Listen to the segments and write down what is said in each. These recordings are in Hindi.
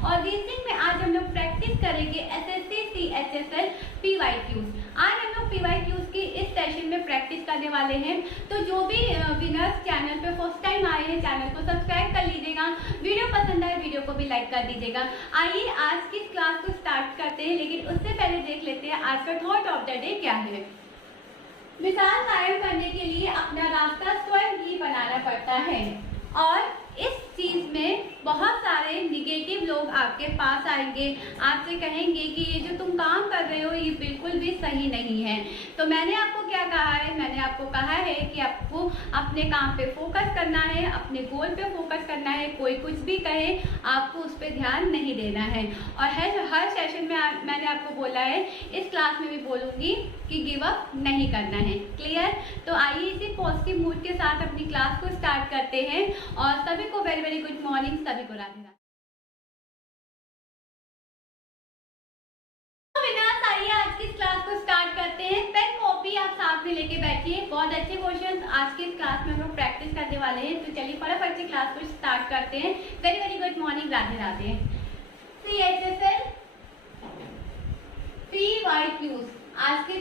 और रीजनिंग में आज हम लोग प्रैक्टिस करेंगे एसएससी सीएचएसएल पीवाईक्यूज। आज हम लोग पीवाईक्यूज की इस सेशन में प्रैक्टिस करने वाले हैं। तो जो भी विनर्स चैनल पे फर्स्ट टाइम आए हैं, चैनल को सब्सक्राइब कर लीजिएगा। वीडियो पसंद आए वीडियो को भी लाइक कर दीजिएगा। आइए आज की क्लास को स्टार्ट करते हैं, लेकिन उससे पहले देख लेते हैं आज का थॉट ऑफ द डे क्या है। मिसाल कायम करने के लिए अपना रास्ता स्वयं ही बनाना पड़ता है, और इस चीज में बहुत सारे निगेटिव लोग आपके पास आएंगे, आपसे कहेंगे कि ये जो तुम काम कर रहे हो ये बिल्कुल भी सही नहीं है। तो मैंने आपको क्या कहा है, मैंने आपको कहा है कि आपको अपने काम पे फोकस करना है, अपने गोल पे फोकस करना है। कोई कुछ भी कहे आपको उस पर ध्यान नहीं देना है। और हर सेशन में मैंने आपको बोला है, इस क्लास में भी बोलूंगी कि गिव अप नहीं करना है। क्लियर? तो आइए इसी पॉजिटिव मूड के साथ अपनी क्लास को स्टार्ट करते हैं। और सभी को वेरी वेरी गुड मॉर्निंग, सभी को राधे राधे। तो विनाश, आइए आज की क्लास को स्टार्ट करते हैं। पेन कॉपी आप साथ में लेके बैठिए। बहुत अच्छे क्वेश्चंस आज की क्लास में हम लोग प्रैक्टिस करने वाले हैं। तो चलिए फटाफट से क्लास को स्टार्ट करते हैं। Very very good morning, Radhe Radhe. CHSL PYQs आज के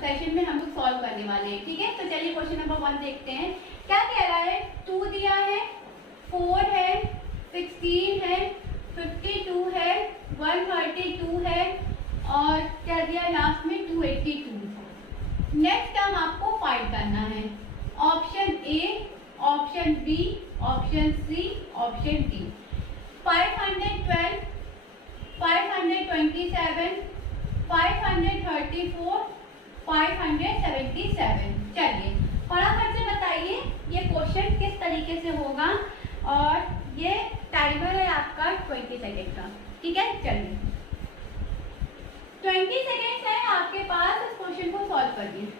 सेशन में हम लोग सॉल्व करने वाले हैं। ठीक है, तो चलिए क्वेश्चन नंबर 1 देखते हैं। क्या कह रहा है? 2 दिया है, 4 है, 16 है, 52 है, 132 है, और क्या दिया लास्ट में 282। नेक्स्ट टर्म आपको फाइंड करना है। Option A, option B, option C, option D. 512, 527, 534, 577। चलिए फटाफट से बताइए ये क्वेश्चन किस तरीके से होगा। और ये टाइमर है आपका 20 सेकेंड का। ठीक है, चलिए 20 सेकेंड है आपके पास इस क्वेश्चन को सॉल्व करिए।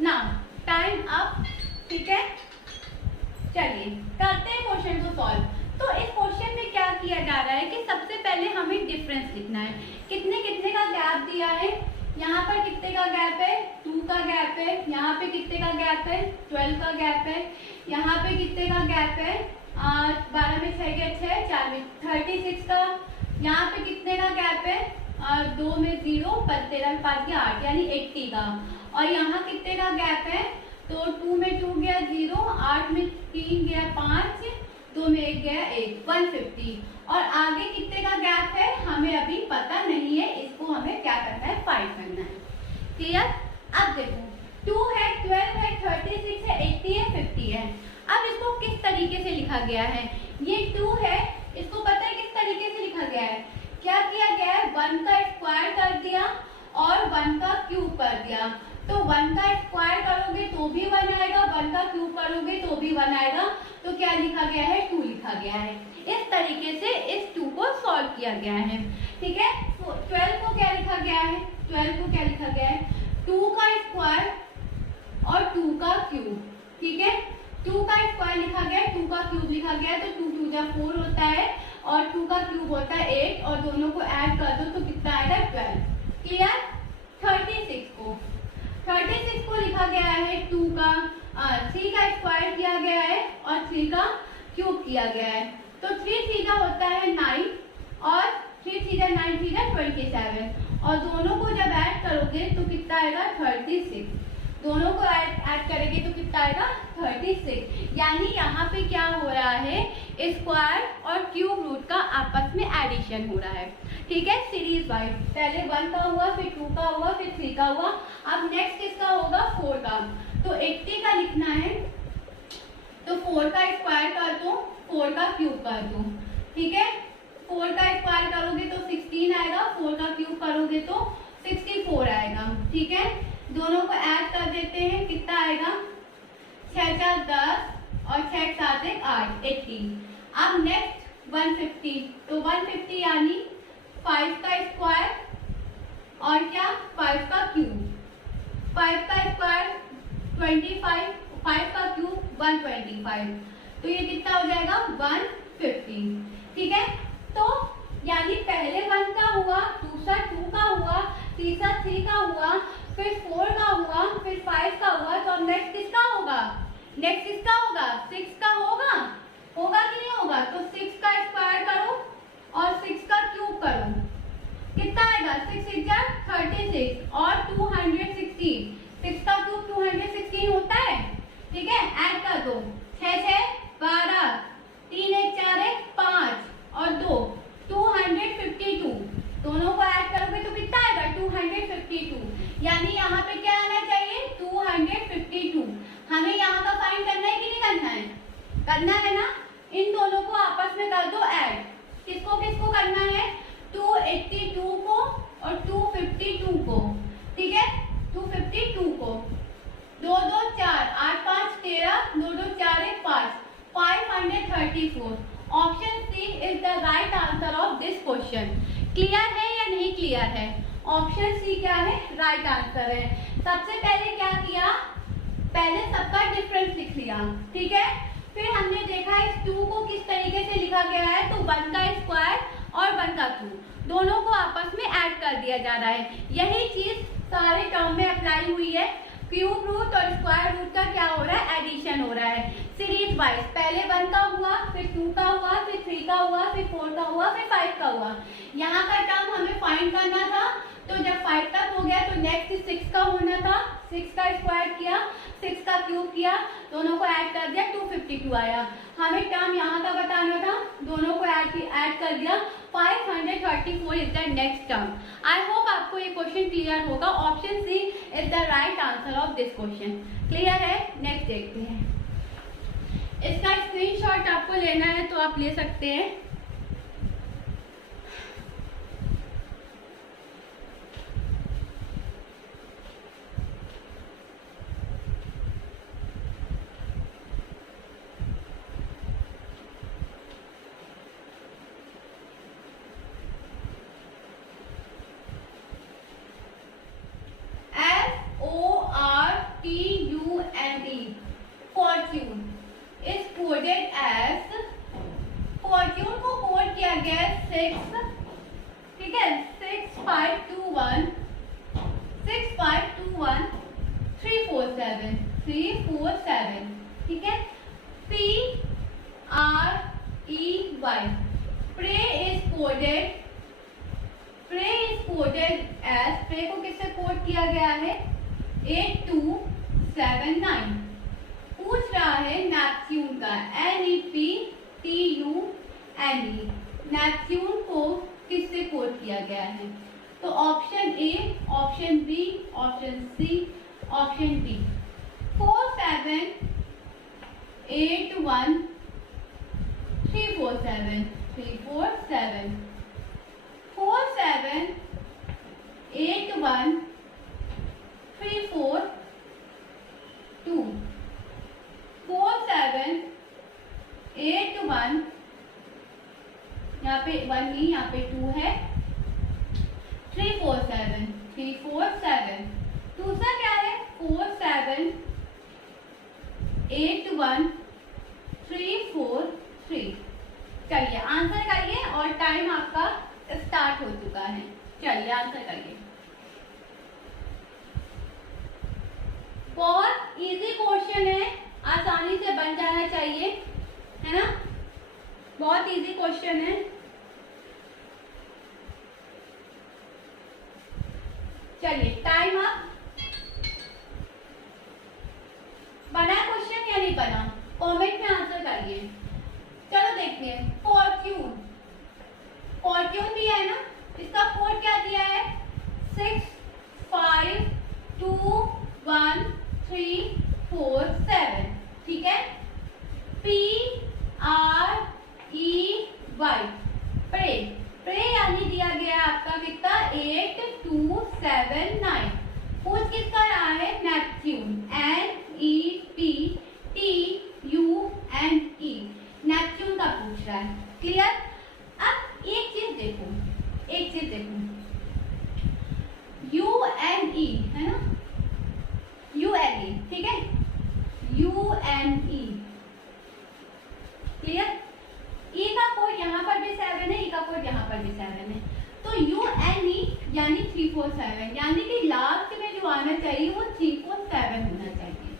Now time up. ठीक है, चलिए करते हैं क्वेश्चन को सॉल्व। तो इस क्वेश्चन में क्या किया जा रहा है कि सबसे पहले हमें डिफरेंस लिखना है। कितने कितने का गैप दिया है। यहाँ पर कितने का गैप है? 2 का गैप है। यहाँ पे कितने का गैप है? 12 का गैप है। यहाँ पे कितने का गैप है? 12 में 6 के 6, 4 में 36 का। यहाँ पे कितने का गैप है? 2 में 0, 13 में 5 गया 8, यानी 80 का। और यहाँ कितने का गैप है? तो 2 में 2 गया 0, 8 में 3 गया 5, 2 में 1 गया 1, 150। और आगे कितने का गैप है हमें अभी पता नहीं है, इसको हमें क्या करना है? फाइंड करना है। क्लियर? अब देखो 2 है, 12 है, 36 है, 80 है, 50 है। अब इसको किस तरीके से लिखा गया है? ये 2 है, इसको पता है किस तरीके से लिखा गया है? क्या किया गया है? 1 का स्क्वायर कर दिया और 1 का क्यूब कर दिया। तो 1 का स्क्वायर करोगे तो भी 1 आएगा, 1 का क्यूब करोगे तो भी 1 आएगा। तो क्या लिखा गया है? 2 लिखा गया है। इस तरीके से इस 2 को सॉल्व किया गया है। ठीक है, 12 को क्या लिखा गया है? 12 को क्या लिखा गया है? 2 का स्क्वायर और 2 का क्यूब। ठीक है, 2 का स्क्वायर लिखा गया है, 2 का क्यूब लिखा गया है। तो 2 2 जा 4 होता है और 2 का क्यूब होता है 8, और दोनों को ऐड कर दो तो कितना आएगा? 12। क्लियर? 36 को लिखा गया है 2 का 3 का स्क्वायर किया गया है और 3 का क्यूब किया गया है। तो 3 3 का होता है 9, और 3 3 का 9, 3 का 27, और दोनों को जब ऐड करोगे तो कितना आएगा? 36। दोनों को ऐड करेंगे तो कितना आएगा? 36। यानी यहाँ पे क्या हो रहा है? स्क्वायर और क्यूब रूट का आपस में एडिशन हो रहा है। ठीक है, सीरीज वाइज पहले 1 का हुआ, फिर 2 का हुआ, फिर 3 का हुआ। अब नेक्स्ट किसका होगा? 4 का। तो 80 का लिखना है, तो 4 का स्क्वायर कर दो, 4 का क्यूब कर दो। ठीक है, 4 का स्क्वायर करोगे तो 16 आएगा, 4 का क्यूब करोगे तो 64 आएगा। ठीक है, दोनों को ऐड कर देते हैं, कितना आएगा? 6 4 10 और 6 7 1 8, 80। अब नेक्स्ट 150, तो 150 यानी 5 का स्क्वायर और क्या? 5 का क्यूब। 5 का स्क्वायर 25, 5 का क्यूब 125। तो ये कितना हो जाएगा? 150। ठीक है, तो यानी पहले 1 का हुआ, दूसरा 2 का हुआ, तीसरा 3 का हुआ। फिर 4 का हुआ, फिर 5 का हुआ, तो अब नेक्स्ट किसका होगा? नेक्स्ट किसका होगा? 6 का होगा। होगा कि नहीं होगा? तो 6 का स्क्वायर करो और 6 का क्यूब करो, कितना आएगा? 6 6 36 और 216। 6 का क्यूब 216 होता है, ठीक है। ऐड कर दो, 6 6 12, 3 1 4 1 5 और 2 252। दोनों को ऐड करोगे तो कितना आएगा? 252। यानी यहाँ पे क्या आना चाहिए? 252। हमें यहाँ का फाइंड करना है कि नहीं करना है? करना है ना। इन दोनों को आपस में कर दो ऐड। किसको किसको करना है? 282 को और 252 को, ठीक है। 252 को 2 2 4 8 5 13, 2 2 4 1 5, 534। Option C is the right answer of this question. Clear है या नहीं क्लियर है? ऑप्शन सी क्या है? राइट आंसर है। सबसे पहले क्या किया? पहले सबका डिफरेंस लिख लिया, ठीक है। फिर हमने देखा इस 2 को किस तरीके से लिखा गया है, तो 1 का स्क्वायर और 1 का क्यूब दोनों को आपस में ऐड कर दिया जा रहा है। यही चीज सारे टर्म में अप्लाई हुई है। क्यूब रूट और स्क्वायर रूट का क्या हो रहा है? एडिशन हो रहा है सीरीज वाइज। पहले 1 का हुआ, फिर 2 का हुआ, फिर 3 का हुआ, फिर 4 का हुआ, फिर 5 का हुआ। यहाँ का टर्म हमें फाइंड करना था, तो जब 5 तक हो गया तो नेक्स्ट 6 का होना था। 6 का स्क्वायर किया, 6 का क्यूब किया, दोनों को ऐड कर दिया, 252 आया। हमें टर्म यहाँ का बताना था, दोनों को ऐड कर दिया, 534 is the next term. I hope आपको ये क्वेश्चन क्लियर होगा। Option C is the right answer of this question. Clear है? नेक्स्ट देखते हैं। इसका स्क्रीनशॉट आपको लेना है तो आप ले सकते हैं। Fortune is coded as, fortune को कोड किया गया है 6, ठीक है, 6521 347, ठीक है। PREY prey is coded as, prey को किससे कोड किया गया है? 8279। पूछ रहा है नेपच्यून का, NEPTUNE, नेपच्यून को किससे कोड किया गया है? तो option A, option B, option C, option D. 4781 347 47 4781 342 4781, यहाँ पे 1 नहीं, यहाँ पे 2 है, 347। दूसरा क्या है? 4781 343। चलिए आंसर करिए और टाइम आपका स्टार्ट हो चुका है। चलिए आंसर करिए। बहुत इजी क्वेश्चन है, आसानी से बन जाना चाहिए, है ना। बहुत इजी क्वेश्चन है। चलिए टाइम अप। बना क्वेश्चन या नहीं बना? कमेंट में आंसर करिए। चलो देखते हैं। फॉर्च्यून दिया है ना, इसका कोड क्या दिया है? 6521 347, ठीक है। PREY प्रे यानी दिया गया आपका कितना? 8279। पूछ किसका रहा है? नेपच्यून, NEPTUNE, नेपच्यून का पूछ रहा है। क्लियर? अब एक चीज देखो, UNE है ना, UNE, ठीक है, UNE। क्लियर? ई का कोड यहाँ पर भी 7 है, ई का कोड यहाँ पर भी 7 है, तो तो UNE यानी 347, यानी कि लास्ट में जो आना चाहिए वो 347 होना चाहिए।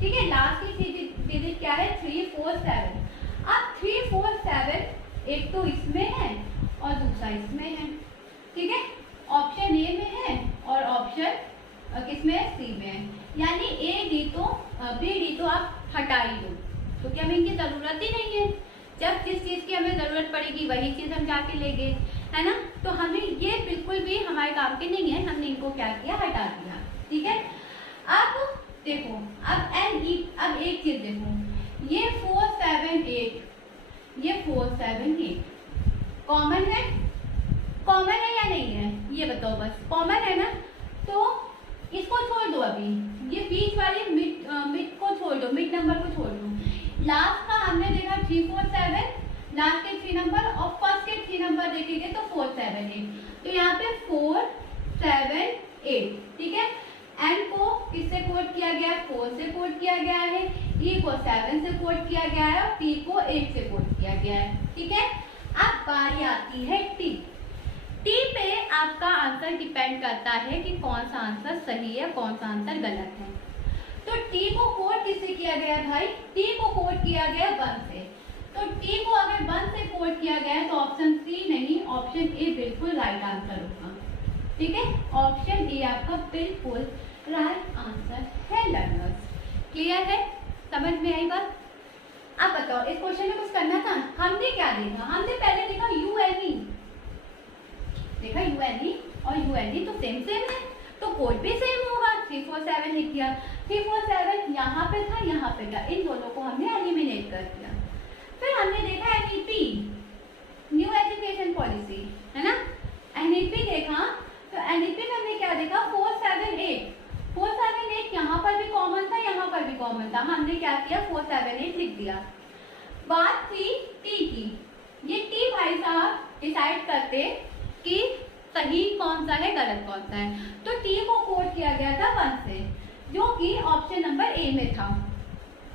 ठीक है, लास्ट की डिजिट क्या है? 347। अब 347 एक तो इसमें है और दूसरा इसमें है। ठीक है, ऑप्शन ए में है और ऑप्शन किसमें है? सी में है। यानी ए डी तो बी डी तो आप हटा ही दो, तो क्या हमें इनकी जरूरत ही नहीं है। जब जिस चीज की हमें जरूरत पड़ेगी वही चीज हम जाके लेंगे, है ना। तो हमें ये बिल्कुल भी हमारे काम के नहीं है, हमने इनको क्या किया? हटा दिया। ठीक है, अब देखो, अब एक चीज देखो, ये 478, ये 478 कॉमन है? कॉमन है या नहीं है ये बताओ, बस कॉमन है ना। तो इसको छोड़ दो, अभी ये बीच वाले मिड को छोड़ दो, मिड नंबर को छोड़ दो। लास्ट का हमने देखा 347, लास्ट के 3 नंबर और फर्स्ट के 3 नंबर देखेंगे तो 478, तो यहाँ पे 478। ठीक है, एन को किससे कोड किया गया है? 4 से कोड किया गया है, ई को 7 से कोड किया गया है और पी को 8 से कोड किया गया है। ठीक है, अब बारी आती है टी। टी पे आपका आंसर डिपेंड करता है कि कौन सा आंसर सही है, कौन सा आंसर गलत है। तो टी को कोड किससे किया गया है भाई? टी को कोड किया गया 1 से। तो टी को अगर 1 से कोड किया गया है तो ऑप्शन सी नहीं, ऑप्शन ए बिल्कुल राइट आंसर होगा। ठीक है, ऑप्शन ए आपका बिल्कुल राइट आंसर है लर्नर्स। क्लियर है? समझ में आई बात? अब बताओ, इस क्वेश्चन में कुछ करना था? हमने क्या देखा? हमने पहले देखा UNE, देखा UNE और UNE तो सेम है, तो कोड भी सेम होगा। 347 लिख दिया, 347 यहाँ पे था, यहाँ पे था, इन दोनों को हमने एलिमिनेट कर दिया। फिर हमने देखा NEP, न्यू एजुकेशन पॉलिसी, है ना। NEP देखा, तो NEP में हमने क्या देखा? 478 यहाँ पर भी कॉमन था, यहाँ पर भी कॉमन था, हमने क्या किया? 478 लिख दिया। बात थी टी की, ये टी भाई साहब डिसाइड करते कि सही कौन सा है, गलत कौन सा है। तो टी को कोड किया गया था 1 से, जो कि ऑप्शन नंबर ए में था,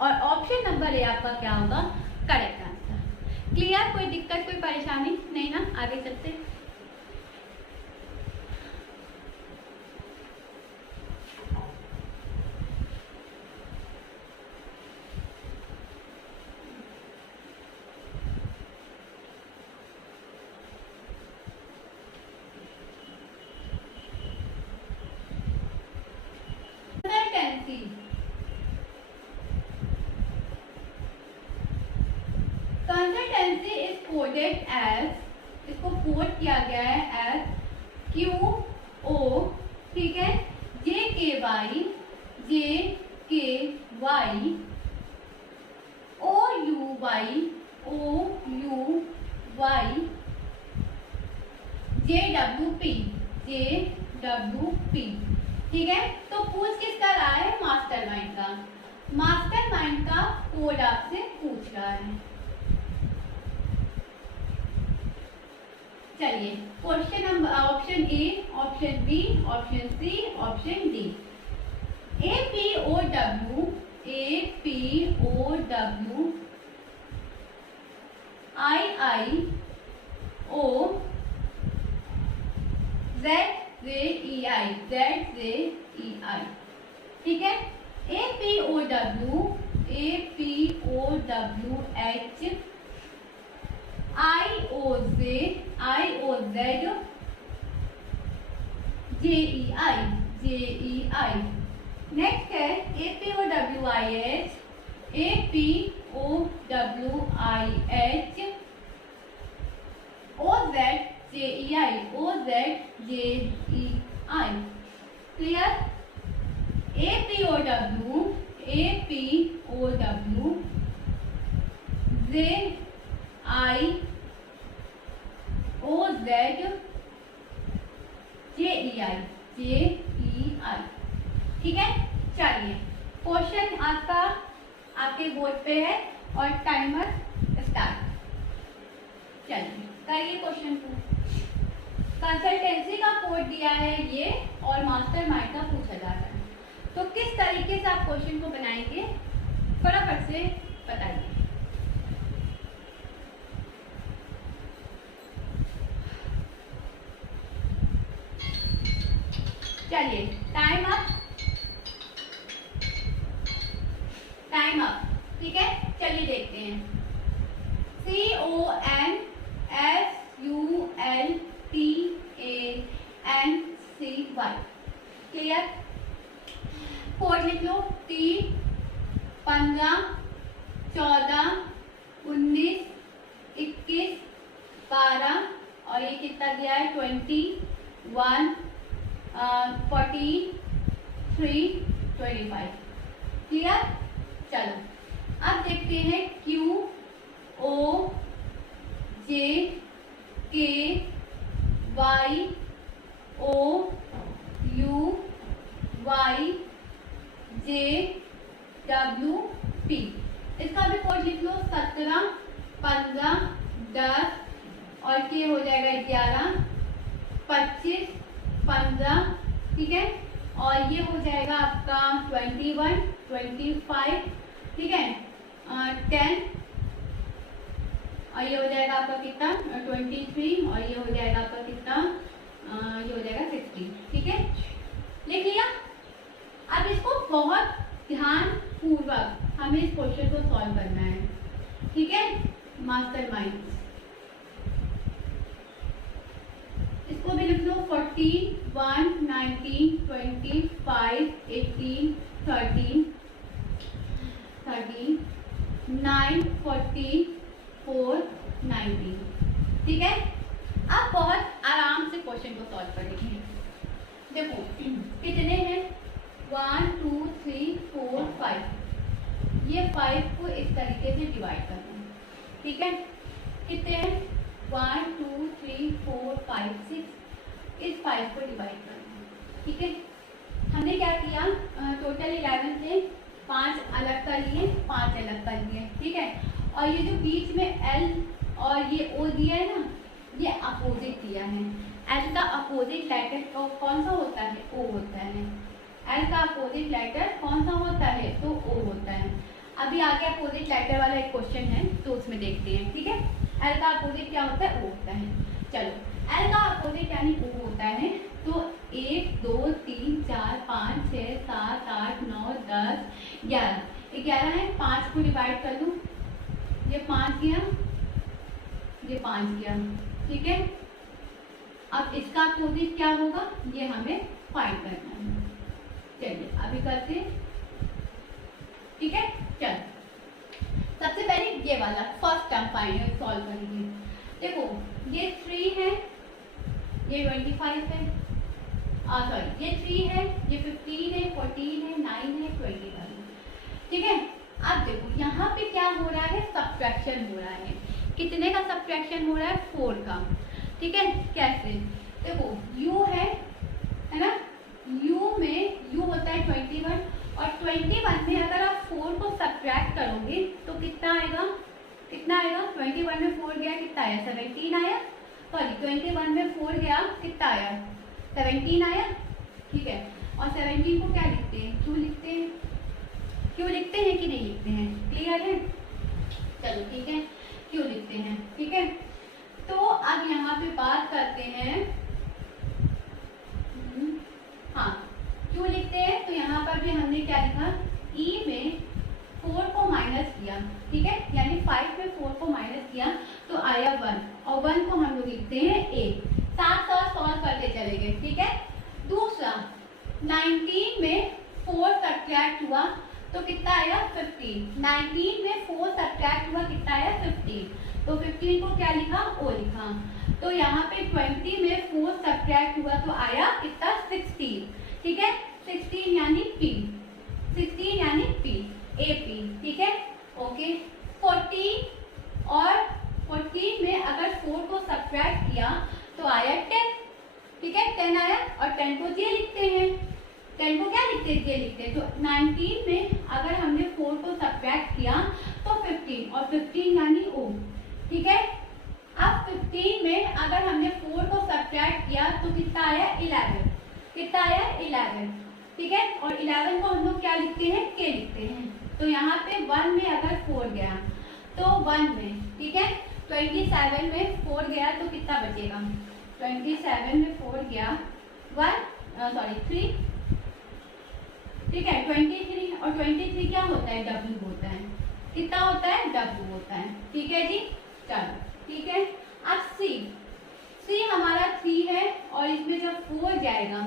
और ऑप्शन नंबर ए आपका क्या होगा? Correct answer. क्लियर? कोई दिक्कत, कोई परेशानी नहीं ना? आगे चलते। कंसल्टेंसी इज कोडेड एज, इसको कोड किया गया है एज QO, ठीक है, JKY OUY JWP, ठीक है। तो पूछ किसका रहा है? मास्टरमाइंड का। मास्टरमाइंड का कोड आपसे पूछ रहा है। चलिए, question number option A, option B, option C, option D. APOW IIO ZJEI, ठीक है। APOW IOZ JEI। नेक्स्ट है APOWIH OZJEI। Clear? APOW JEI, ठीक है। चलिए, क्वेश्चन आपका आपके बोर्ड पे है और टाइमर स्टार्ट। चलिए करिए क्वेश्चन को। कंसल्टेंसी का कोड दिया है ये और मास्टरमाइंड का पूछा जा रहा है, तो किस तरीके से आप क्वेश्चन को बनाएंगे फटाफट से बताइए। चलिए टाइम अप, टाइम अप, ठीक है। चलिए देखते हैं। CONSULTANCY, clear. कोड लिख लो। 3, 15, 14, 19, 21, 12 और ये कितना दिया है 21, 14, 3, 25, क्लियर। चलो अब देखते हैं QOJKYOUYJWP, इसका भी कोड लिख लो। 17, 15, 10 और के हो जाएगा 11, 25, 15, ठीक है। और ये हो जाएगा आपका 21, 25, ठीक है, 10 और ये हो जाएगा आपका कितना 23 और ये हो जाएगा आपका कितना ये हो जाएगा 60, ठीक है। लिख लिया। अब इसको बहुत ध्यान पूर्वक हमें इस क्वेश्चन को सॉल्व करना है, ठीक है। मास्टरमाइंड, इसको भी लिख लो। 14, 1, 19, 25, 18, 13, 9, 14, 4, 19, ठीक है। अब बहुत आराम से क्वेश्चन को सॉल्व करेंगे। देखो कितने हैं 1, 2, 3, 4, 5। ये 5 को इस तरीके से डिवाइड करना है, ठीक है। कितने हैं 1, 2, 3, 4, 5, 6। इस 5 को डिवाइड करना है, ठीक है। हमने क्या किया टोटल 11 थे, 5 अलग कर लिए, 5 अलग कर लिए, ठीक है। और ये जो बीच में L और ये O दिया है ना, ये अपोजिट दिया है। L का अपोजिट लेटर कौन सा होता है? O होता है। L का अपोजिट लेटर कौन सा होता है? तो O होता है। अभी आगे अपोजिट लेटर वाला एक क्वेश्चन है तो उसमें देखते हैं, ठीक है। L का अपोजिट क्या होता है? O होता है। चलो L का अपोजिट यानी O होता है, तो 1, 2, 3, 4, 5, 6, 7, 8, 9, 10, 11। 11 है, 5 को डिवाइड कर दूं, ये 5 गया, ये 5 गया, ठीक है। अब इसका अपोजिट क्या होगा ये हमें फाइंड करना है। चलिए अभी करते हैं, ठीक है। चल सबसे पहले ये वाला फर्स्ट टर्म फाइंड सॉल्व करेंगे। देखो ये 3 है, ये 25 है, सॉरी ये 3 है, ये 15 है, 14 है, 9 है, 21 है, ठीक है। अब देखो यहाँ पे क्या हो रहा है? सब्ट्रैक्शन हो रहा है। कितने का सब्ट्रैक्शन हो रहा है? 4 का, ठीक है। कैसे? देखो u है ना, u में u होता है 21 और 21 में अगर आप 4 को सब्ट्रैक्ट करोगे तो कितना आएगा? कितना आएगा? 21 में 4 गया, कितना आया? 17 आया। सॉरी 21 में 4 गया, कितना आया? 17 आया, ठीक है। और 17 को क्या लिखते हैं? क्यों लिखते हैं? क्यों लिखते हैं कि नहीं लिखते हैं? क्लियर है? चलो ठीक है, क्यों लिखते हैं, ठीक है। तो अब यहाँ पे बात करते हैं, हाँ क्यों लिखते हैं। तो यहाँ पर भी हमने क्या लिखा? ई में 4 को माइनस किया, ठीक है, यानी 5 में 4 को माइनस किया तो आया 1 और 1 को हम लोग लिखते हैं ए। साथ साथ सॉल्व करते चलेंगे, ठीक है। दूसरा 19 में 4 सब्ट्रैक्ट हुआ तो कितना आया? 15। 19 में 4 सब्ट्रैक्ट हुआ, कितना आया? 15। तो 15 को क्या लिखा? ओ लिखा। तो यहाँ पे 20 में 4 सब्ट्रैक्ट हुआ तो आया कितना? 16, ठीक है। 16 यानी पी, 16 यानी पी, ए पी, ठीक है, ओके। 14 और 14 में अगर 4 को सब्ट्रैक्ट किया तो आया 10, ठीक है, 10 आया और 10 को जे लिखते हैं। 10 को क्या लिखते हैं? जे लिखते हैं। तो 19 में अगर हमने 4 को सब्ट्रैक्ट किया तो 15 और 15 यानी ओ, ठीक है। अब 15 में अगर हमने 4 को सब्ट्रैक्ट किया तो कितना आया? 11, कितना आया? 11, ठीक है। और 11 को हम लोग क्या लिखते हैं? के लिखते हैं। तो यहाँ पे 1 में अगर 4 गया तो 1 में, ठीक है, 27 में 4 गया तो कितना बचेगा? 27 में 4 गया 1 सॉरी 3, ठीक है 23, और 23 क्या होता है, W होता है। कितना होता है, W होता है। ठीक है जी, चलो ठीक है। अब C हमारा 3 है और इसमें जब 4 जाएगा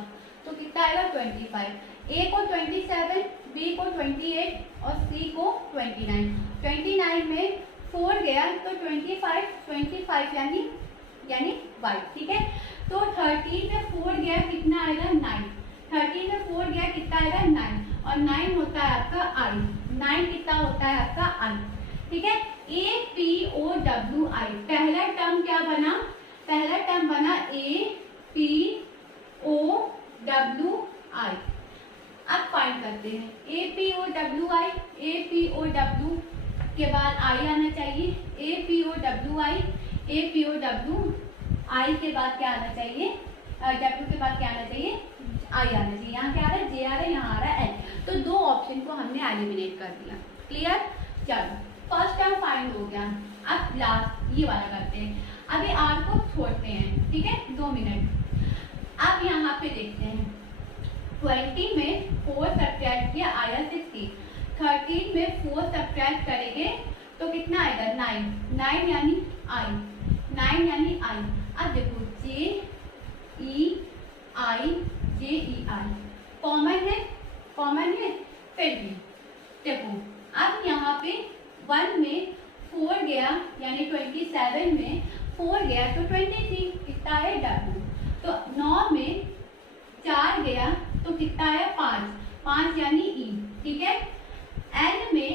तो कितना आएगा 25। A को 27, B को 28 और C को 29। 29 में 4 गया तो 25 यानी y, ठीक है। तो 13 में 4 गया कितना आएगा 9, 13 में 4 गया कितना आएगा 9, और 9 होता है आपका I, 9 कितना होता है आपका I, ठीक है। APOWI पहला टर्म क्या बना, पहला टर्म बना APOWI। अब फाइंड करते हैं APOWI, APOW के बाद I आना चाहिए, APOWI के बाद क्या आना चाहिए, W के बाद क्या आना चाहिए, I आना चाहिए। यहाँ क्या आ रहा है, J आ रहा है, यहाँ आ रहा है L। तो दो ऑप्शन को हमने एलिमिनेट कर दिया। क्लियर, चलो फर्स्ट टर्म फाइंड हो गया। अब लास्ट ये वाला करते हैं। अभी R को छोड़ते हैं, ठीक है 2 मिनट। अब यहाँ पे देखते हैं 20 में 4 सब्ट्रैक्ट किया आया 60, 13 में 4 सब्ट्रैक्ट करेंगे तो कितना आएगा 9 यानी I। अब देखो JEI कॉमन है फिर भी देखो। अब यहाँ पे 1 में 4 गया यानी 27 में 4 गया तो 23 कितना है W। तो 9 में 4 गया तो कितना है 5 यानी E, ठीक है। N में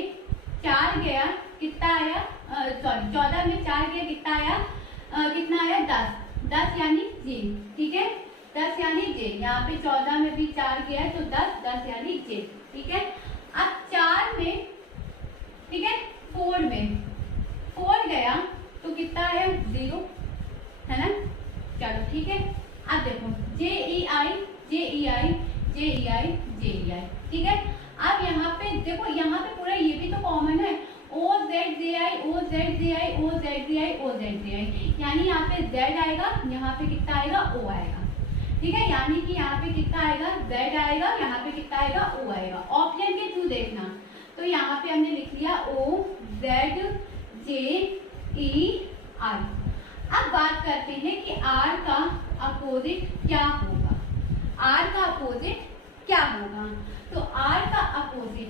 4 गया कितना आया, सॉरी 14 में 4 गया कितना आया 10 यानी J, ठीक है 10 यानी J। यहाँ पे 14 में भी 4 गया तो 10 यानी J, ठीक है। अब 4 में, ठीक है 4 में 4 गया तो कितना है 0, है ना। चलो ठीक है। अब देखो JEI, ठीक है। अब यहाँ पे देखो, यहाँ पे पूरा ये भी तो कॉमन है, OZJI, यानी यहाँ पे Z आएगा, यहाँ पे कितना आएगा O आएगा, ठीक है। यानी कि यहाँ पे कितना आएगा Z आएगा, यहाँ पे कितना आएगा O आएगा। ऑप्शन के थ्रू देखना, तो यहाँ पे हमने लिख लिया OZJEI। अब बात करते हैं कि R का अपोजिट क्या होगा, R का अपोजिट क्या होगा। तो R का अपोजिट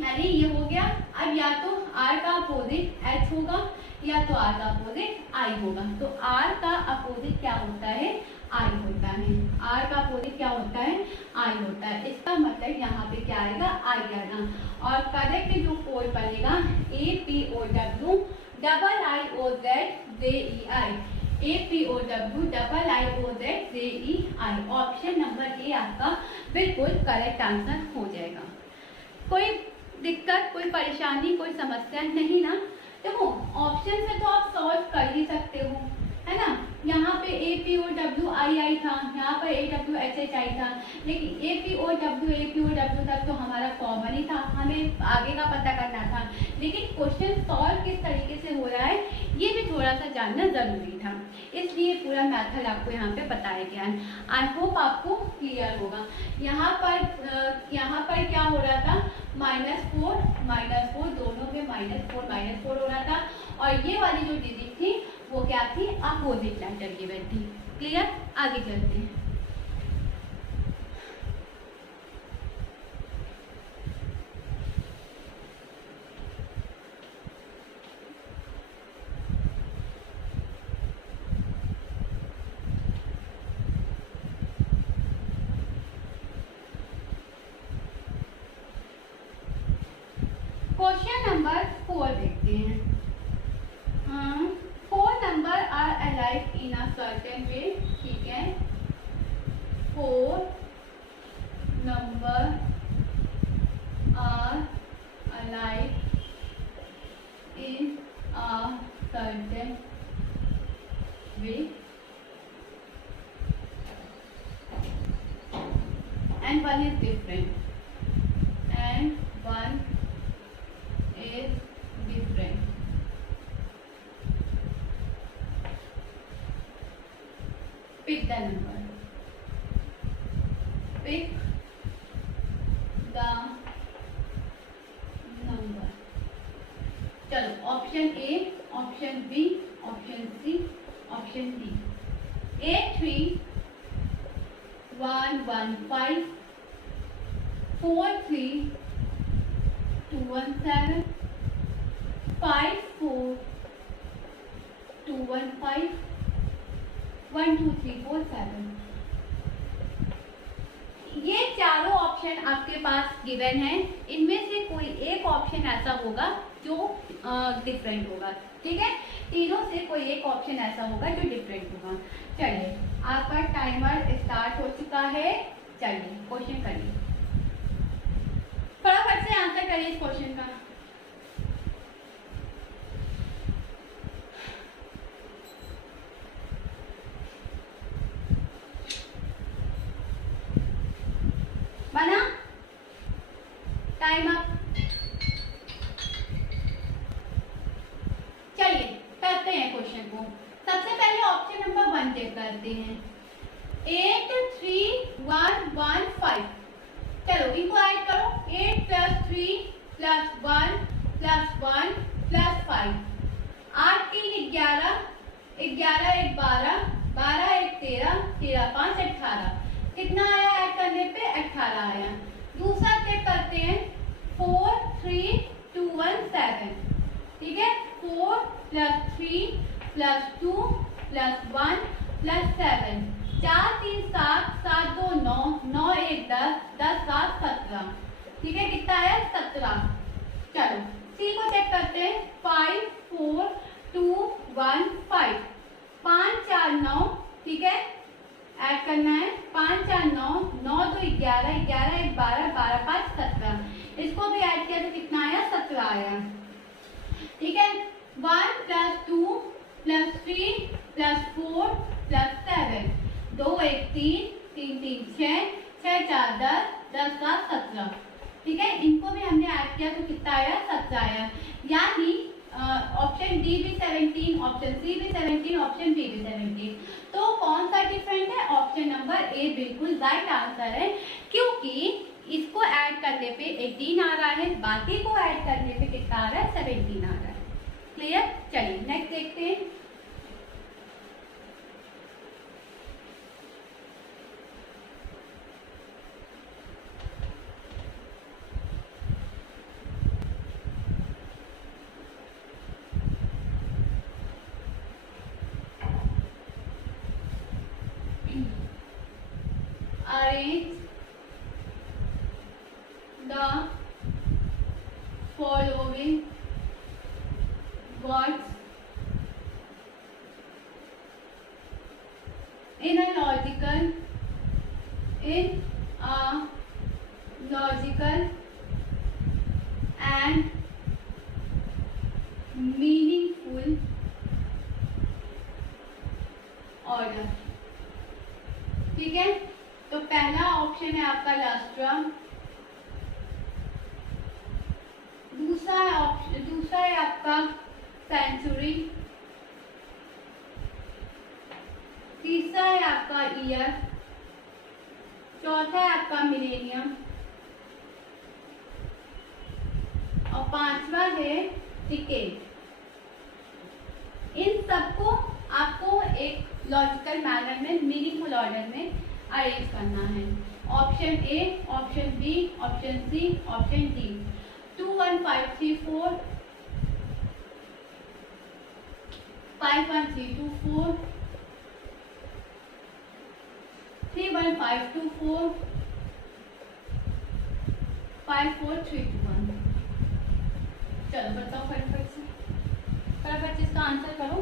यानी ये हो गया। अब या तो R का अपोजिट H होगा या तो R का अपोजिट I होगा। तो R का अपोजिट क्या होता है, I होता है। R का अपोजिट क्या होता है, I होता है। इसका मतलब यहाँ पे क्या आएगा I आएगा। और करेक्ट जो कोड बनेगा APOWIOZJEI। ऑप्शन नंबर ए आपका बिल्कुल करेक्ट आंसर हो जाएगा। कोई दिक्कत, कोई परेशानी, कोई समस्या नहीं ना। देखो ऑप्शन से तो आप सॉल्व कर ही सकते हो, है ना। यहाँ पे APOWII था, यहाँ पर AWHHI था, लेकिन APOW तक तो हमारा कॉमन ही था, हमें आगे का पता करना था। लेकिन क्वेश्चन सॉल्व किस तरीके से हो रहा है ये भी थोड़ा सा जानना जरूरी था, इसलिए पूरा मेथड आपको यहाँ पे बताया गया है। आई होप आपको क्लियर होगा। यहाँ पर क्या हो रहा था, -4 दोनों में -4 हो रहा था, और ये वाली जो डिजिट थी वो क्या थी, अपोजिट लेटर गिवन थी। क्लियर, आगे चलते हैं। क्वेश्चन नंबर 4 देखते हैं। 4 number are alike in a certain way, ठीक है। 4 number are alike in a certain way and one is different, pick the number। Pick the number. चलो option A, option B, option C, option D. 83,115, 43,217, 54,215, 12347। ये चारों ऑप्शन आपके पास गिवन है। इनमें से कोई एक ऑप्शन ऐसा होगा जो डिफरेंट होगा। ठीक है, तीनों से कोई एक ऑप्शन ऐसा होगा जो डिफरेंट होगा। चलिए, आपका टाइमर स्टार्ट हो चुका है। चलिए क्वेश्चन करिए, फटाफट से आंसर करिए इस क्वेश्चन का। बना? Time up. चलिए करते हैं क्वेश्चन को। सबसे पहले ऑप्शन नंबर 1 चेक करते हैं। 83115। चलो इनको ऐड करो। 8 + 3 + 1 + 1 + 5। 8 3 11, 11 1 12, 12 1 13, 13 5 18। कितना आया ऐड करने पे? 18 आया। दूसरा चेक करते हैं। 4 3 2 1 7। ठीक है, 4 + 3 + 2 + 1 + 7। 4 3 7, 7 2 9, 9 1 10, 10 7 17। ठीक है, कितना आया? 17। चलो सी को चेक करते हैं। 5 4 2 1 5। 5 4 9। ठीक है, ऐड करना है। 5 4 9, 9 2 11, 11 1 12, 12 5 17। इसको भी ऐड किया तो कितना आया? 17 आया। ठीक है, 1 + 2 + 3 + 4 + 7। 2 1 3, 3 3 6, 6 4 10, 10 7 17। ठीक है, इनको भी हमने ऐड किया तो कितना आया? 17 आया। यानी ऑप्शन डी भी 17, ऑप्शन सी भी 17, ऑप्शन बी भी 17। तो कौन सा डिफरेंट है? ऑप्शन नंबर ए बिल्कुल राइट आंसर है, क्योंकि इसको ऐड करने पे 18 आ रहा है, बाकी को ऐड करने पे कितना आ रहा है? 17 आ रहा है। क्लियर? चलिए नेक्स्ट देखते हैं। Arrange the following words in a logical and meaningful order। ठीक है, तो पहला ऑप्शन है आपका लास्ट्रम। दूसरा है आपका सेंचुरी। तीसरा है आपका ईयर। चौथा है आपका मिलेनियम और पांचवा है डिकेड। इन सबको आपको एक लॉजिकल मैनर में, मीनिंगफुल ऑर्डर में अरेंज करना है। Option A, option B, option C, option D. 2 1 5 3 4, 5 1 3 2 4, 3 1 5 2 4, 5 4 3 2 1। चलो बताओ फटाफट से, फटाफट से इसका आंसर करो।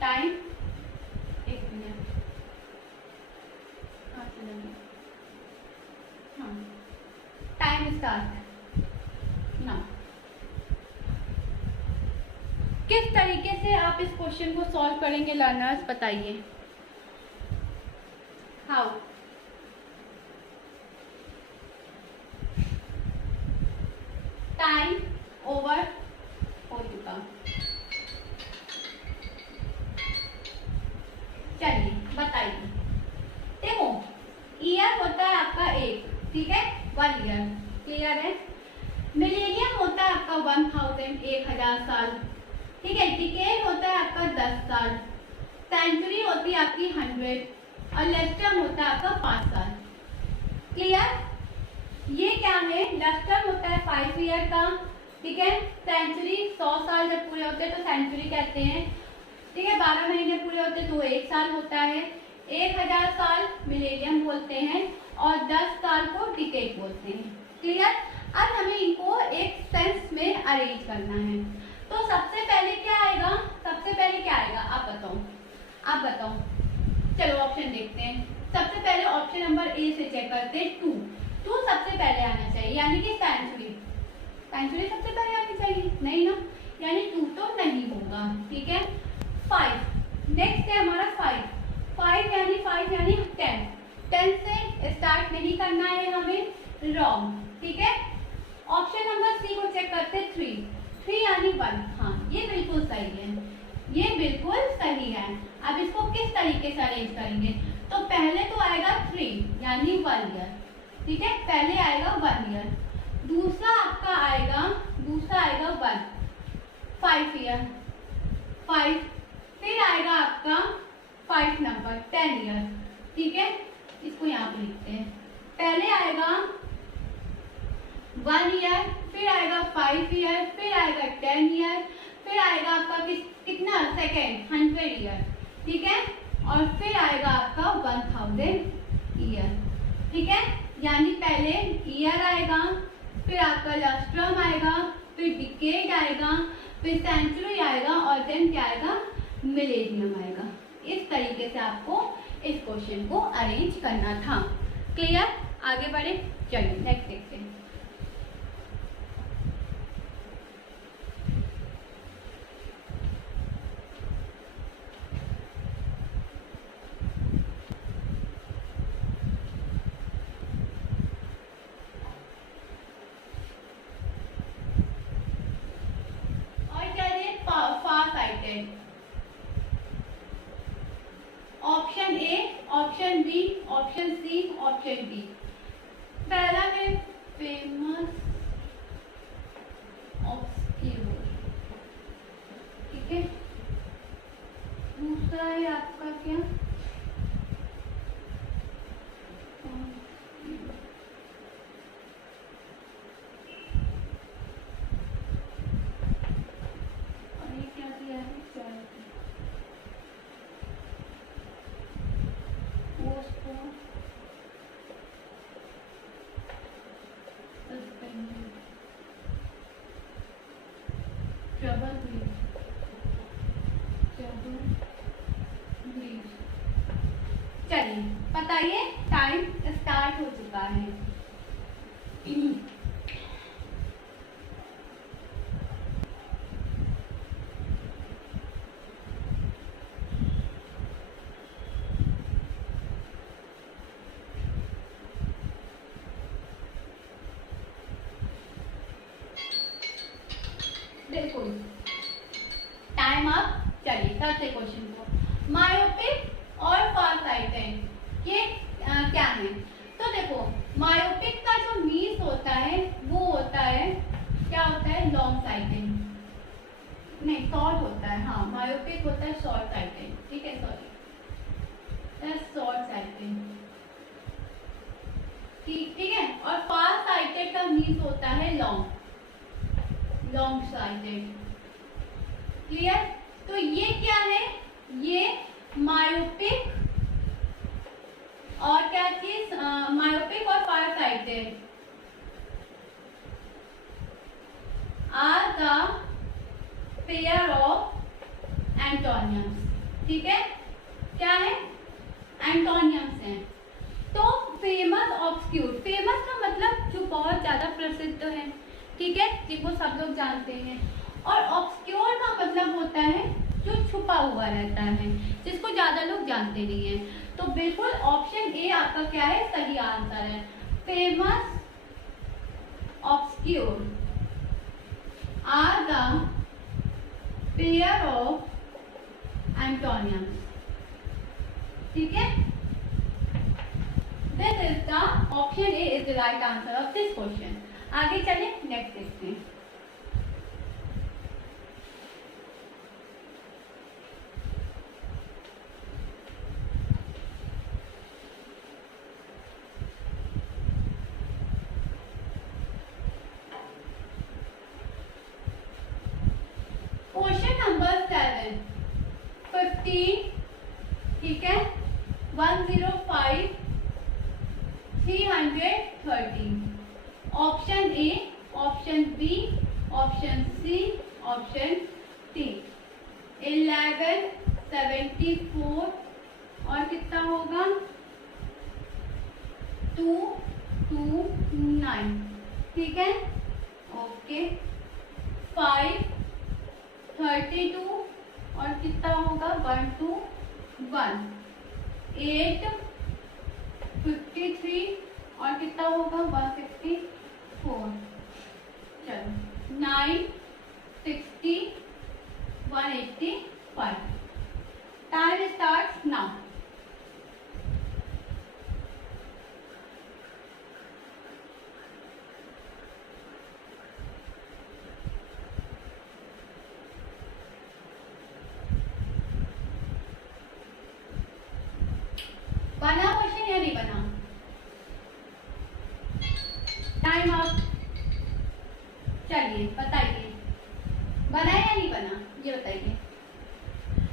Time 1 minute. हाँ, टाइम स्टार्ट ना। किस तरीके से आप इस क्वेश्चन को सॉल्व करेंगे लर्नर्स, बताइए। हाउ? टाइम ओवर हो चुका। चलिए बताइए। देखो ईयर होता है आपका 1, साल, ठीक है। डिकेड होता है आपका 10 साल, सेंचुरी होती है आपकी 100 और लस्टम होता है आपका 5 साल। क्लियर? ये क्या है, लस्टम होता है 5 ईयर का, ठीक है। सेंचुरी 100 साल जब पूरे होते हैं तो सेंचुरी कहते हैं, ठीक है। 12 महीने पूरे होते हैं तो 1 साल होता है। 1000 साल मिलेनियम बोलते हैं और 10 साल को डिकेड बोलते हैं। क्लियर? अब हमें इनको एक सेंस में अरेंज करना है। तो सबसे पहले क्या आएगा, सबसे पहले क्या आएगा आप बताओ, आप बताओ। चलो ऑप्शन देखते हैं। सबसे पहले ऑप्शन नंबर ए से चेक करते हैं। 2 सबसे पहले आना चाहिए, यानी कि सेंचुरी, सेंचुरी सबसे पहले आनी चाहिए, नहीं ना, यानी 2 तो नहीं होगा, ठीक है। 5 नेक्स्ट है हमारा 5 यानी 10 से स्टार्ट नहीं करना है हमें, रॉन्ग, ठीक है। ऑप्शन नंबर सी को चेक करते हैं। 3 यानी 1, हाँ ये बिल्कुल सही है, ये बिल्कुल सही है। अब इसको किस तरीके से अरेंज करेंगे, तो पहले तो आएगा 3 यानी 1 ईयर, ठीक है। पहले आएगा 1 ईयर, दूसरा आपका आएगा 1 5 ईयर 5, फिर आएगा आपका 5 नंबर 10 ईयर, ठीक है। इसको यहाँ पे लिखते हैं। पहले आएगा 1 ईयर, फिर आएगा 5 ईयर, फिर आएगा 10 ईयर, फिर आएगा आपका कितना सेकेंड 100 ईयर, ठीक है। और फिर आएगा आपका 1000 ईयर, ठीक है। यानी पहले ईयर आएगा, फिर आपका लस्ट्रम आएगा, फिर डिकेड आएगा, फिर सेंचुरी आएगा और देन क्या आएगा, मिलेनियम आएगा। इस तरीके से आपको इस क्वेश्चन को अरेंज करना था। क्लियर? आगे बढ़े, चलिए नेक्स्ट देखते हैं। Option A, option B, option C, option D. पहला है फेमस ऑब्सक्यूर, ठीक है। दूसरा है आपका क्या, और ये क्या दिया है, चलिए बताइए, टाइम स्टार्ट हो चुका है। बिल्कुल टाइम अप। चलिए करते क्वेश्चन को। मायोपिक और फार साइटेड ये क्या है, तो देखो मायोपिक का जो मीन्स होता है वो होता है, क्या होता है, लॉन्ग साइटेड, नहीं शॉर्ट होता है, हाँ मायोपिक होता है शॉर्ट साइटेड, ठीक है, सॉरी शॉर्ट साइटेड, ठीक है। और फार साइटेड का मीन्स होता है लॉन्ग साइटेड। क्लियर? तो ये क्या है, ये मायोपिक और क्या चीज, मायोपिक और far sighted are the pair of antonyms, ठीक है। क्या है, एंटोनियम्स हैं। तो फेमस ऑब्सक्यूर, फेमस का मतलब जो बहुत ज्यादा प्रसिद्ध है, ठीक है, जिनको सब लोग जानते हैं। और ऑब्सक्योर का मतलब होता है जो छुपा हुआ रहता है, जिसको ज्यादा लोग जानते नहीं है। तो बिल्कुल ऑप्शन ए आपका क्या है, सही आंसर है। Famous obscure are the pair of antonyms, ठीक है। This is the option A is the right answer of this question. आगे चले, नेक्स्ट देखते हैं। 15, ठीक है, 105, 330। Option A, option B, option C, option D. 11, 74 और कितना होगा 229, ठीक है, ओके। 5, 32 और कितना होगा 121। 8, 53 और कितना होगा 164। चलो 9, 60, 185। Time starts now. बना क्वेश्चन या नहीं बना? Time up. चलिए बताइए, बना या नहीं बना, ये बताइए।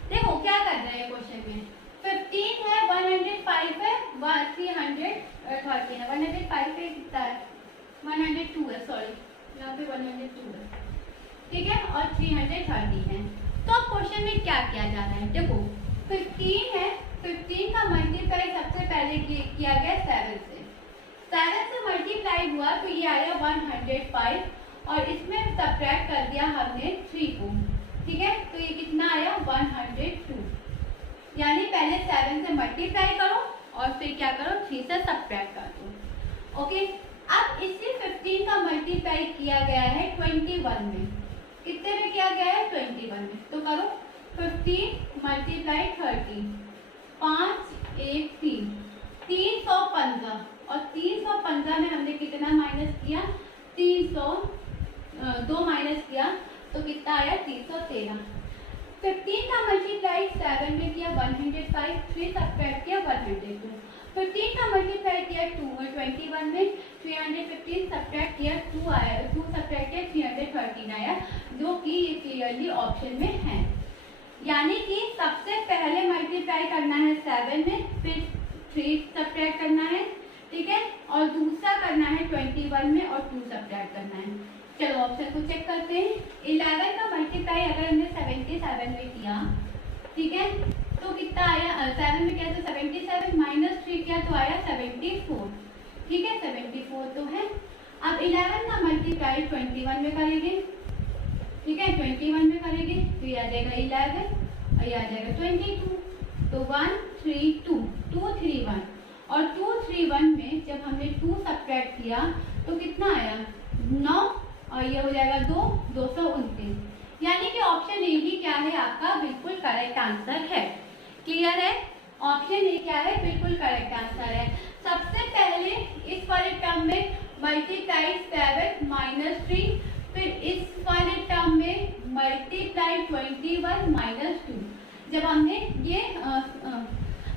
देखो क्या कर रहे हैं क्वेश्चन में, 15 है, 105 है, 330 है, 105 है, कितना है 102 है, सॉरी यहाँ पे 102 है, ठीक है, और 330 है। तो अब क्वेश्चन में क्या किया जा रहा है, देखो 15 है, 15 का मल्टीप्लाई सबसे पहले किया गया 7 से, 7 से मल्टीप्लाई हुआ तो ये आया 105 और इसमें सब्ट्रैक्ट कर दिया हमने 3 को, ठीक है, तो ये कितना आया 102। यानी पहले 7 से मल्टीप्लाई करो और फिर क्या करो 3 से सब्ट्रैक्ट कर दो, ओके। अब इसी 15 का मल्टीप्लाई किया गया है 21 में, कितने में किया गया है 21 में, तो करो 15 मल्टीप्लाई 30, 5 1 3, 315 और 315 में हमने कितना माइनस किया 302 माइनस किया तो कितना आया 313। 15 का मल्टीप्लाई 7 में किया 105, 3 सब्ट्रैक्ट किया 102। 15 का मल्टीप्लाई किया 21 में 315 सब्ट्रैक्ट किया 2 आया, 2 सब्ट्रैक्ट किया 313 आया, जो कि ये क्लियरली ऑप्शन में है। यानी कि सबसे पहले मल्टीप्लाई करना है 7 में, फिर 3 सब्ट्रैक्ट करना है, ठीक है, और दूसरा करना है 21 में और 2 सब्ट्रैक्ट करना है। चलो ऑप्शन को चेक करते हैं। 11 का मल्टीप्लाई अगर हमने 77 में किया, ठीक है, तो कितना आया 7 में किया तो 77 माइनस 3 किया तो आया 74, ठीक है, 74 तो है। अब 11 का मल्टीप्लाई 21 में करेंगे, ठीक है, 21 में करेंगे तो ये आ जाएगा 11 और ये आ जाएगा 22, तो 132, 231 और 231 में जब हमने 2 सब्ट्रैक्ट किया तो कितना आया 9 और ये हो जाएगा 229। यानी कि ऑप्शन ए ही क्या है आपका बिल्कुल करेक्ट आंसर है। क्लियर है, ऑप्शन ए क्या है बिल्कुल करेक्ट आंसर है। सबसे पहले इस वाले टर्म में मल्टीप्लाई 7 माइनस 3, फिर इस वाले टर्म में मल्टीप्लाई 21 माइनस 2। जब हमने ये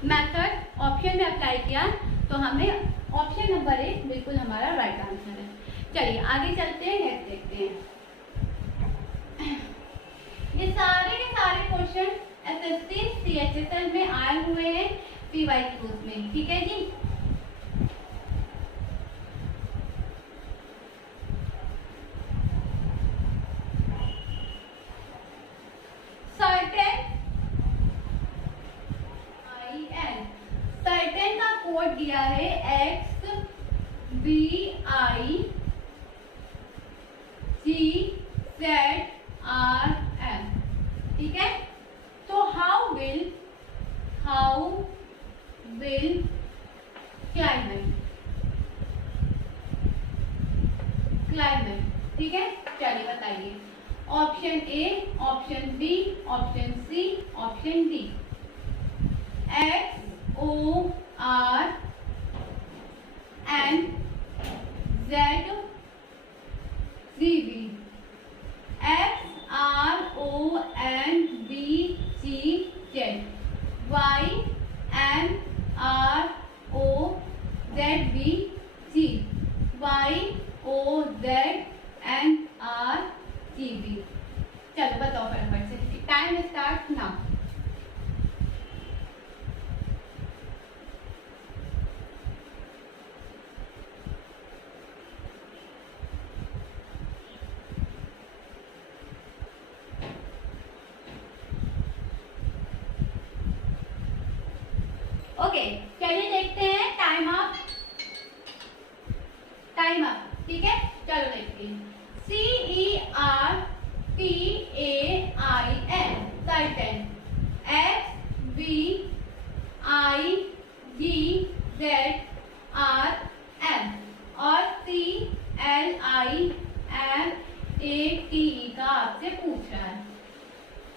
मेथड ऑप्शन में अप्लाई किया तो हमने ऑप्शन नंबर ए बिल्कुल हमारा राइट आंसर है। चलिए आगे चलते हैं, नेक्स्ट देखते हैं। ये सारे के सारे क्वेश्चन एसएससी सीएचएसएल में आए हुए हैं पीवाईक्यूज में, ठीक है जी। सर्टेन का कोड दिया है XBIGZRM, ठीक है। तो हाउ विल क्लाइमेट, ठीक है। चलिए बताइए, option A, option B, option C, option D. XORNZGB, XRONBGZ, YNROZBG, YOZNRGB। चलो बताओ फटाफट से, टाइम स्टार्ट नाउ। ओके चलिए देखते हैं टाइम अप, ठीक है। चलो देखते हैं CERTAIN सर्टेन, SVIGZRM और CLIMATE का आपसे पूछ रहा है।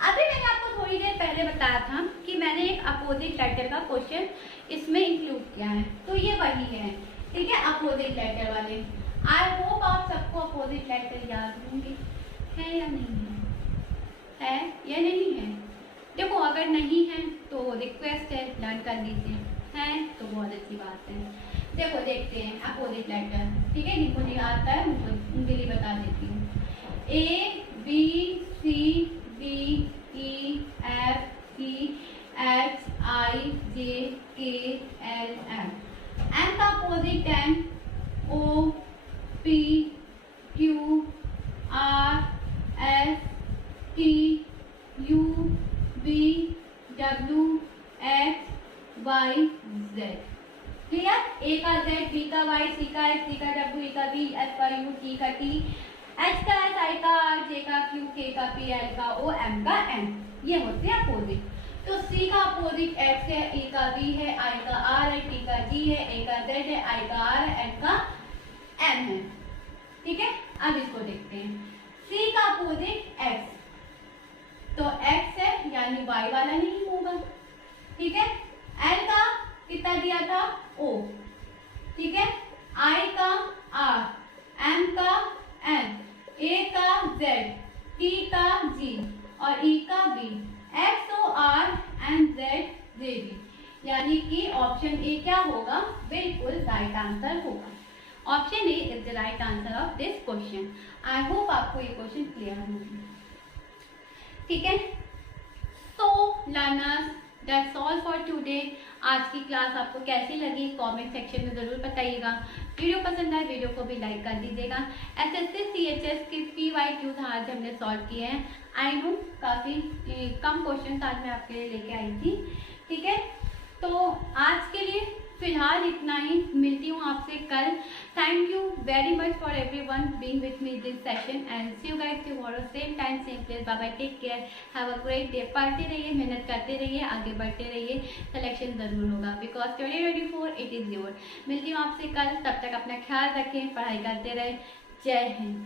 अभी मैंने आपको थोड़ी देर पहले बताया था कि मैंने एक अपोजिट लेटर का क्वेश्चन इसमें इंक्लूड किया है, तो ये वही है, ठीक है, अपोजिट लेटर वाले। आई होप आप सबको अपोजिट लेटर याद होंगे, है या नहीं है या नहीं है। देखो अगर नहीं है तो रिक्वेस्ट है लर्न कर लीजिए, है तो बहुत अच्छी बात है। देखो देखते हैं अपोजिट लेटर, ठीक है, जिनको नहीं आता है उनके लिए बता देती हूँ। ABCDEFGHIJKLM, M का अपोजिट M, OPQRSTUVWXYZ, क्लियर। ए का Z, B का Y, C का X, D का W, E का V, F का U, T का T, H का S, I का R, J का Q, K का P, L का O, M का M, ये होते हैं अपोजिट। तो C का अपोजिट X है, E का V है, I का R है, T का G है, A का Z है, I का R है, N का M है, ठीक है। अब इसको देखते हैं। C का अपोजिट X, तो X है यानी Y वाला नहीं होगा, ठीक है। L का कितना दिया था O, ठीक है। I का R, M का N, A का Z, T का G और E का B, X O R N Z J B, यानी कि ऑप्शन ए क्या होगा, बिल्कुल राइट आंसर होगा। Option A is the right answer of this question. I hope आपको ये क्वेश्चन क्लियर होगा, ठीक है। सो learners that's all for today. आज की क्लास आपको कैसी लगी कमेंट सेक्शन में ज़रूर बताइएगा। वीडियो पसंद आए वीडियो को भी लाइक कर दीजिएगा। एसएससी सीएचएस के PYQs आज हमने सॉल्व किए हैं। आई नो काफ़ी कम क्वेश्चन आज मैं आपके लिए लेके आई थी, ठीक है। तो आज के लिए फिलहाल इतना ही, मिलती हूँ आपसे कल। Thank you very much for everyone being with me this session and see you guys tomorrow same time same place. Bye bye, take care, have a great day. पढ़ते रहिए, मेहनत करते रहिए, आगे बढ़ते रहिए, सिलेक्शन जरूर होगा बिकॉज 2024 इट इज़ योर। मिलती हूँ आपसे कल, तब तक अपना ख्याल रखें, पढ़ाई करते रहे। जय हिंद।